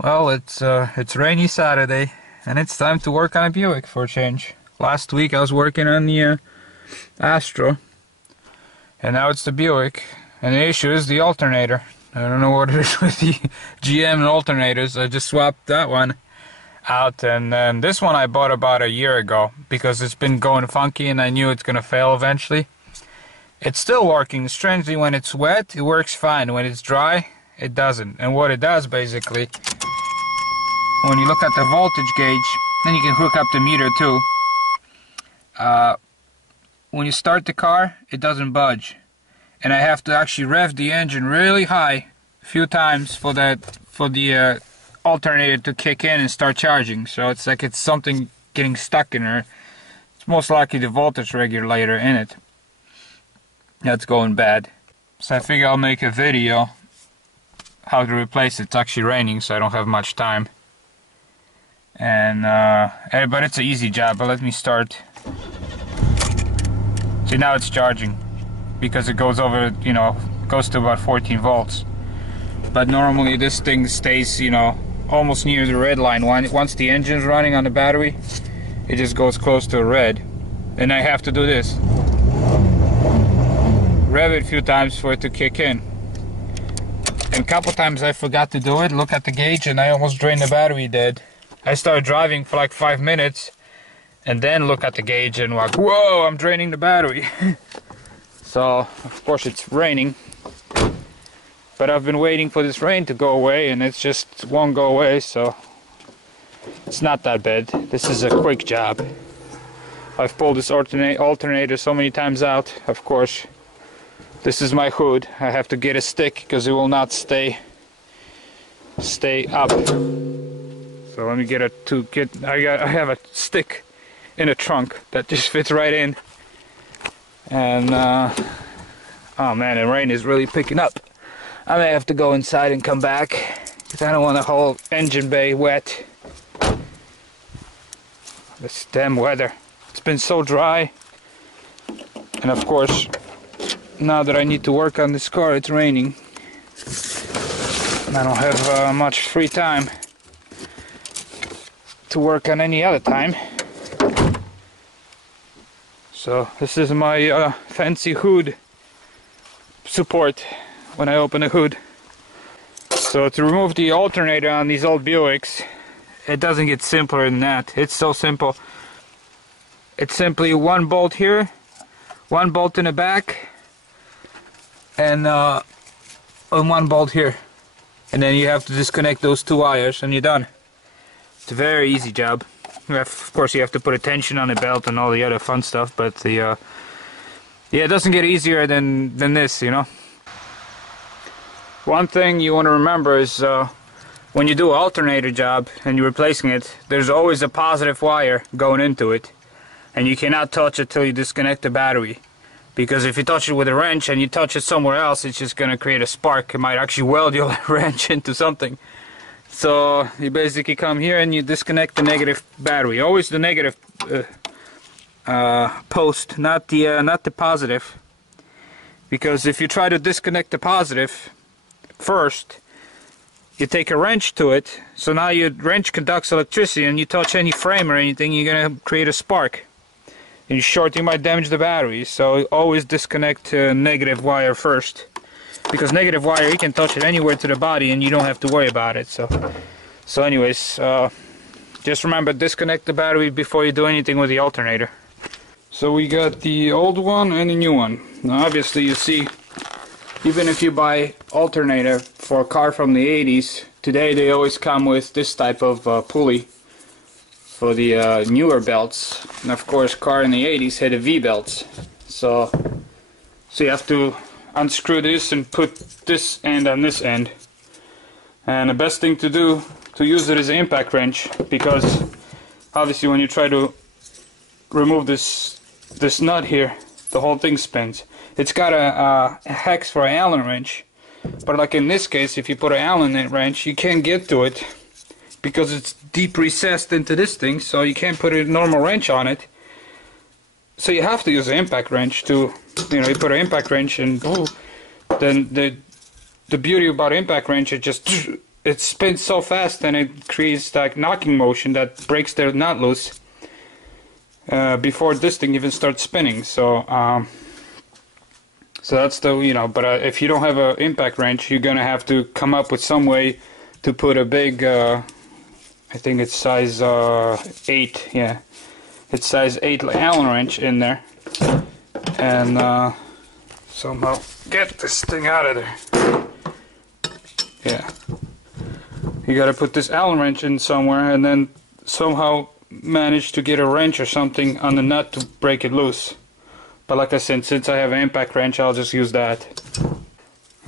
Well, it's rainy Saturday, and it's time to work on a Buick for a change. Last week I was working on the Astro, and now it's the Buick. And the issue is the alternator. I don't know what it is with the GM alternators. I just swapped that one out, and then this one I bought about a year ago because it's been going funky, and I knew it's gonna fail eventually. It's still working. Strangely, when it's wet, it works fine. When it's dry, it doesn't. And what it does basically, when you look at the voltage gauge, then you can hook up the meter too. When you start the car, it doesn't budge, and I have to actually rev the engine really high a few times for the alternator to kick in and start charging. So it's like it's something getting stuck in there. It's most likely the voltage regulator in it that's going bad. So I figure I'll make a video how to replace it. It's actually raining, so I don't have much time. And but it's an easy job. But let me start. See, now it's charging because it goes over, goes to about 14 volts. But normally this thing stays, almost near the red line. Once the engine's running on the battery, it just goes close to red. And I have to do this. Rev it a few times for it to kick in. And a couple times I forgot to do it. Look at the gauge and I almost drained the battery dead. I started driving for like 5 minutes and then look at the gauge and like, whoa, I'm draining the battery. So of course it's raining, but I've been waiting for this rain to go away and it just won't go away, so it's not that bad. This is a quick job. I've pulled this alternator so many times out. Of course, this is my hood. I have to get a stick because it will not stay up. So let me get I have a stick in a trunk that just fits right in. And oh man, the rain is really picking up. I may have to go inside and come back because I don't want the whole engine bay wet. This damn weather. It's been so dry. And of course, now that I need to work on this car, it's raining. I don't have much free time to work on any other time. So this is my fancy hood support when I open the hood. So to remove the alternator on these old Buicks, it doesn't get simpler than that. It's so simple. It's simply one bolt here, one bolt in the back, and one bolt here, and then you have to disconnect those two wires and you're done. It's a very easy job. Of course you have to put a tension on the belt and all the other fun stuff, but yeah, it doesn't get easier than this, One thing you want to remember is when you do an alternator job and you're replacing it, there's always a positive wire going into it, and you cannot touch it till you disconnect the battery. Because if you touch it with a wrench and you touch it somewhere else, it's just going to create a spark. It might actually weld your wrench into something. So you basically come here and you disconnect the negative battery. Always the negative post, not the positive. Because if you try to disconnect the positive first, you take a wrench to it. So now your wrench conducts electricity, and you touch any frame or anything, you're going to create a spark. In short, you might damage the battery, so always disconnect negative wire first. Because negative wire, you can touch it anywhere to the body and you don't have to worry about it. So anyways, just remember, disconnect the battery before you do anything with the alternator. So we got the old one and the new one. Now obviously you see, even if you buy alternator for a car from the 80s, today they always come with this type of pulley for the newer belts. And of course, car in the 80s had a V-belts. So you have to unscrew this and put this end on this end. And the best thing to do to use it is an impact wrench, because obviously when you try to remove this nut here, the whole thing spins. It's got a hex for an Allen wrench, but like in this case, if you put an Allen wrench, you can't get to it because it's deep recessed into this thing, so you can't put a normal wrench on it. So you have to use an impact wrench to, you put an impact wrench, and then the beauty about impact wrench, it just it spins so fast and it creates like knocking motion that breaks the nut loose before this thing even starts spinning. So so that's the, you know, but if you don't have an impact wrench, you're gonna have to come up with some way to put a big I think it's size 8, yeah, it's size 8 Allen wrench in there, and somehow get this thing out of there. Yeah, you gotta put this Allen wrench in somewhere and then somehow manage to get a wrench or something on the nut to break it loose. But like I said, since I have an impact wrench, I'll just use that.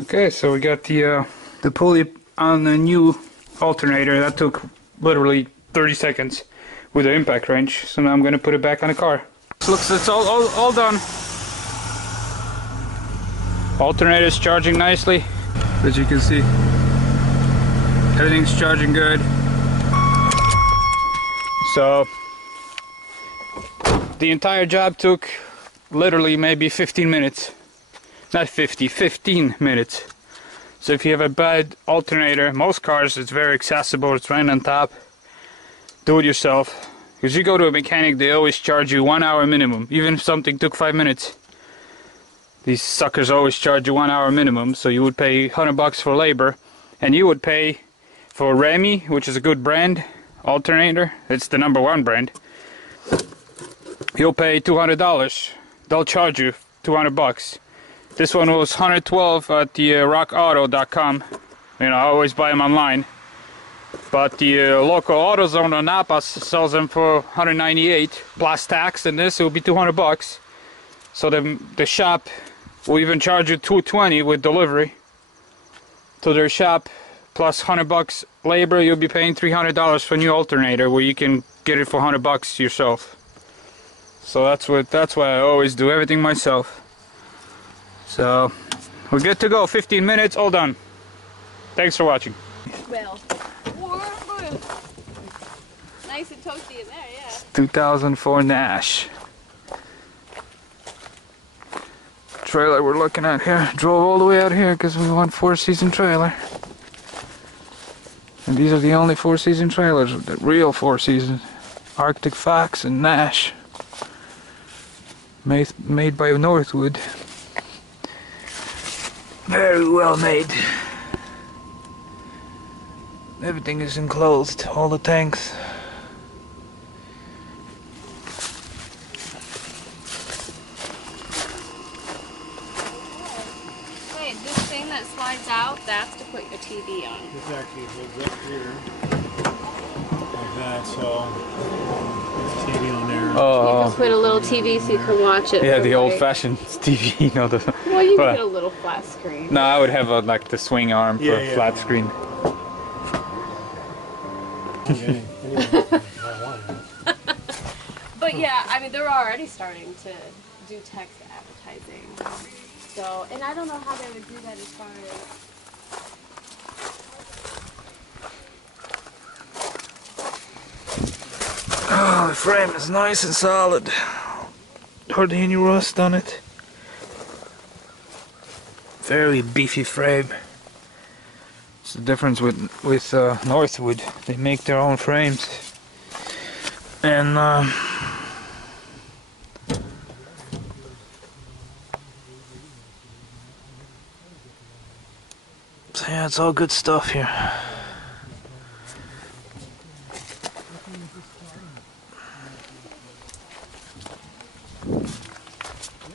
Okay, so we got the pulley on the new alternator. That took literally 30 seconds with the impact wrench. So now I'm gonna put it back on the car. Looks, it's all done. Alternator is charging nicely, as you can see. Everything's charging good. So the entire job took literally maybe 15 minutes. Not 50, 15 minutes. So if you have a bad alternator, most cars it's very accessible, it's right on top. Do it yourself. Because you go to a mechanic, they always charge you 1 hour minimum, even if something took 5 minutes. These suckers always charge you 1 hour minimum, so you would pay $100 for labor, and you would pay for Remy, which is a good brand alternator. It's the #1 brand. You'll pay $200. They'll charge you $200. This one was $112 at the rockauto.com. You know, I always buy them online. But the local AutoZone on Napa sells them for $198 plus tax, and this will be $200. So the shop will even charge you $220 with delivery to their shop, plus $100 labor. You'll be paying $300 for a new alternator, where you can get it for $100 yourself. So that's why I always do everything myself. So we're good to go. 15 minutes, all done. Thanks for watching. Well, nice and toasty in there, yeah. 2004 Nash. Trailer we're looking at here. Drove all the way out here because we want 4-season trailer. And these are the only 4-season trailers, the real 4-season. Arctic Fox and Nash. Made by Northwood. Very well made. Everything is enclosed, all the tanks. Wait, this thing that slides out, that's to put your TV on. This actually holds up here like that, so there's a TV on there. You can put a little TV so you can watch it. Yeah, the old-fashioned TV, you know. Well, you can put a little flat screen. No, I would have like the swing arm for a flat screen. Okay. But yeah, I mean, they're already starting to do text advertising. So, and I don't know how they would do that as far as... Oh, the frame is nice and solid. Hardly any rust on it. Very beefy frame. It's the difference with Northwood. They make their own frames. And so yeah, it's all good stuff here.